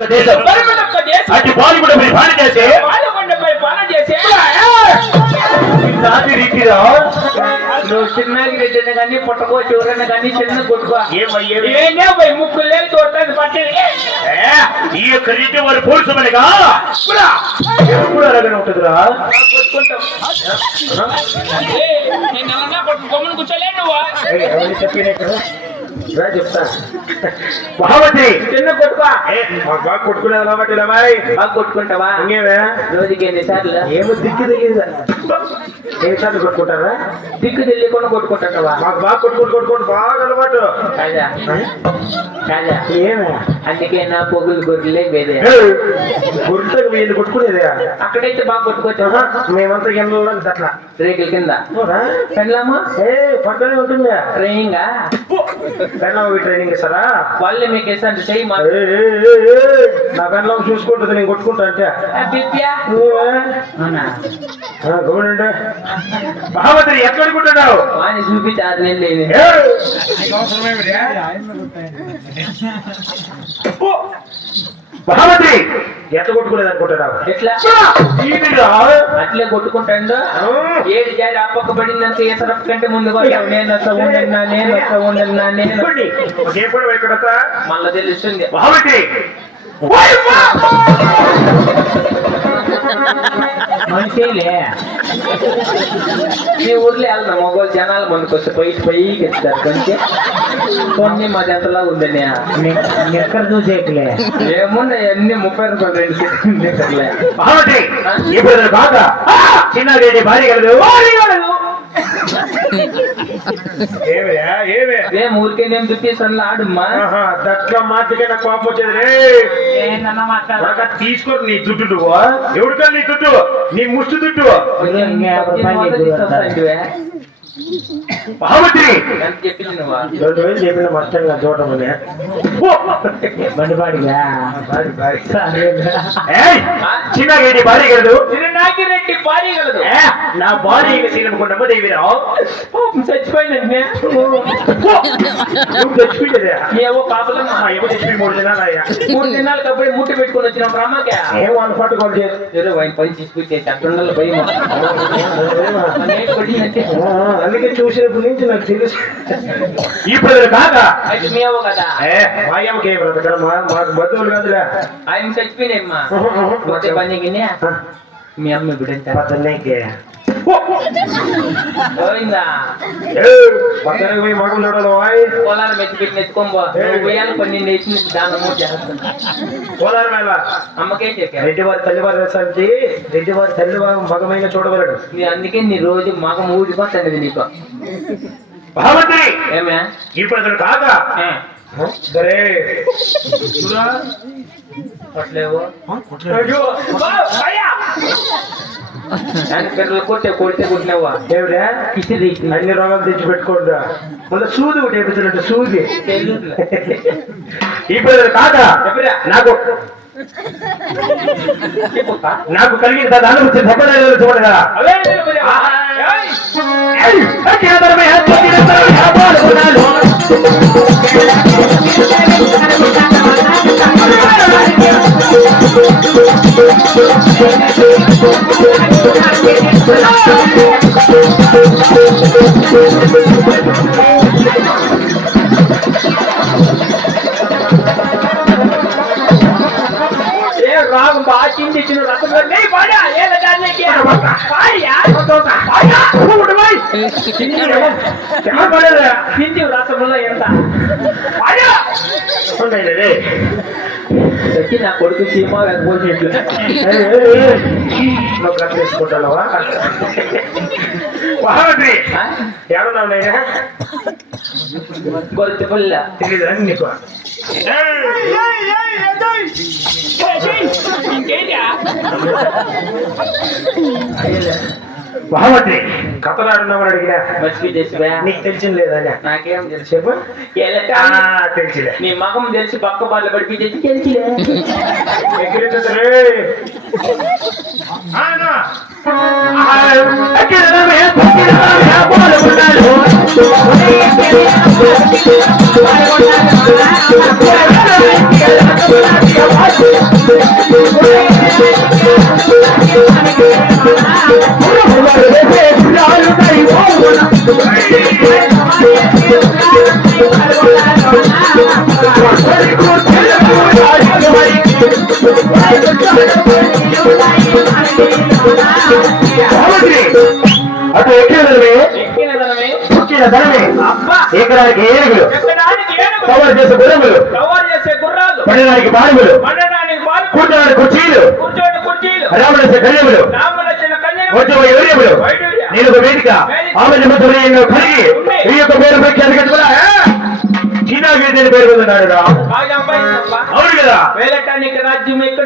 అటు బాలిగుండపై పాలన చేసే రీతిలో నువ్వు చిన్నకి రెడ్డి కానీ పుట్టకో చివరన్న కానీ చిన్న కొట్టుకో ముక్కులు లేదు తోటది పట్టేది ఈ యొక్క రెడ్డి వారు పోల్చమనిగా ఎప్పుడు అలాగనే ఉంటుందిరా కొట్టుకుంటాం కొమ్మను కూర్చోలే నువ్వు చెప్తా మహామంత్రి చిన్న కొట్టుకో బాగా కొట్టుకునేది కాబట్టి బాగా కొట్టుకుంటావా ఇంకేమే రోజుకి ఎన్నిసార్లు ఏమో దిక్కు తెలియదు ఎన్నిసార్లు కొట్టుకుంటారా దిక్కు తెలియకుండా కొట్టుకుంటావా మాకు బాగా కొట్టుకుంటూ బాగా అలవాటు కాదా కాదా ఏమే అందుకే నా పొగులు గొర్రెలే వేరే గుర్తుకు వీళ్ళు కొట్టుకునేది అక్కడైతే బాగా కొట్టుకోవచ్చా మేమంతా ఎండలో అట్లా రేకుల కింద పెళ్ళామా పక్కనే ఉంటుంది ట్రైనింగ్ పెళ్ళాము ట్రైనింగ్ ఇస్తారా వాళ్ళే మీకు ఇస్తాను చెయ్యి మా నా పెళ్ళాము చూసుకుంటుంది నేను కొట్టుకుంటా అంటే గవర్నమెంట్ మహామంత్రి ఎట్లా అనుకుంటున్నావు వాడిని చూపించి 6 నెలలు లేదు మహామంత్రి ఎట్లా కొట్టుకునేది అనుకుంటున్నావు ఎట్లా అట్లే కొట్టుకుంటాడు ఏది జారి అప్పక్క పడిందంటే ఏ సరఫ్ కంటే ముందుగా నేను వస్తా ఉండన్నా మళ్ళా తెలుస్తుంది మహామంత్రి మనిషిలే మీ ఊర్లో వెళ్తున్నా మగవాళ్ళు జనాలు ముందుకు వస్తే పైకి ఎత్తారు కొంచెం కొన్ని మా జంతలా ఉందని ఎక్కడ చూసేకలే ఏమున్నాయి అన్ని 30 రూపాయలు 2 సెకండ్లే ఇప్పుడు బాగా చిన్న భారీ కలదు ఊరికే నేను దుట్టేసాను ఆడుమ్మా దట్లా మాటకే నాకు కోపం వచ్చేది తీసుకోరు నీ దుడ్డు నువ్వు ఎవరికా నీ దుడ్డు నీ ముష్టి దుడ్డు మహామంత్రి చెప్పింది నువ్వు 2000 చెప్పిన మొత్తంగా చూడమని బండిపాడిగా చిన్న రెడ్డి భారీ కలదు చిన్నకి రెడ్డి భారీ కలదు నా భారీ సీలనుకున్నాము దేవిరావు చచ్చిపోయిందండి చచ్చిపోయింది ఏవో పాపలు ఏమో చచ్చిపోయి 3 దినాలయ్యా 3 దినాలకు అప్పుడే ముట్టి పెట్టుకుని వచ్చిన బ్రహ్మకే ఏం వాళ్ళు పట్టుకోవాలి ఏదో పని తీసుకొచ్చేసి అట్టుండాలి భయం అందుకే చూసినప్పటి నుంచి నాకు తెలుసు ఇప్పుడు కాక అయితే మీవో కదా మాయమ్మకి మాకు బంధువులు కాదులే ఆయన చచ్చిపోయినాయమ్మా వచ్చే పనికి మీ అమ్మ ఇప్పుడు పద్దెనిమిదికి పోయిందా పోయి మగం చూడాలి పొలాలు మెచ్చి పెట్టి నెచ్చుకోబో పోయాలి కొన్ని నేర్చి దానము చేస్తాను పోలారు మేళ అమ్మకేం చెప్పారు రెడ్డివారి తల్లివారి రసానికి రెడ్డివారి తల్లివారు మగమైన చూడగలడు అందుకే నీ రోజు మగం ఊడిపోతుంది నీకు మహామంత్రి ఏమే ఇప్పుడు అతను కాక సరే కొట్టలేవు పిల్లలు కొట్టే కొడితే కొట్టినావా దేవుడా కిసిరి అన్ని రోగాలు తెచ్చి పెట్టుకోండా మళ్ళీ సూది ఒకటి వేపించినట్టు సూది ఇప్పుడు కాక నాకు కలిగిన దాని గురించి దెబ్బలు చూడగా రాగు బాగా చింది ఇచ్చిన రసంలో చింది రసంలో ఎంత వచ్చి నా కొడుకు సీమా పోసినట్లు తీసుకుంటావా మహామంత్రి ఎవరున్నావు నైనా గొర్రె పుల్ల తెలీదా నీకు మహామంత్రి కథలాడున్నామని అడిగినా మర్చిపోయి చేసివా నీకు తెలిసింది లేదా నాకేం తెలుసు చెప్పు తెలిసిలే నీ మగం తెలిసి పక్క బాధలు పడిపించేసి తెలిసిలే ఎక్కడ అటు ఎక్కినదనమే ఎక్కిన ధనమే పుట్టిన ధనమే అబ్బా ఎకరానికి ఏనుగులు ఎక్కడానికి ఏనుగులు, కవర్ చేసే గుర్రములు కవర్ చేసే గుర్రాలు, పడడానికి బాణములు మండడానికి బాలు, కూర్చోడానికి కుర్చీలు కూర్చోటి కుర్చీలు, రాములసే కన్యములు రాములచ్చిన కన్యలు, వచ్చే వైడూర్యములు వైడూర్య, నేను ఒక వేదిక ఆమె నిమిత్తమని కలిగి ఈ యొక్క పేరు ప్రఖ్యాతి చిన్నగిరి పేరు పొందున్నాడు బాగా సంపాదించబ్బా. అవును కదా వేలటానికి రాజ్యం ఎక్కడ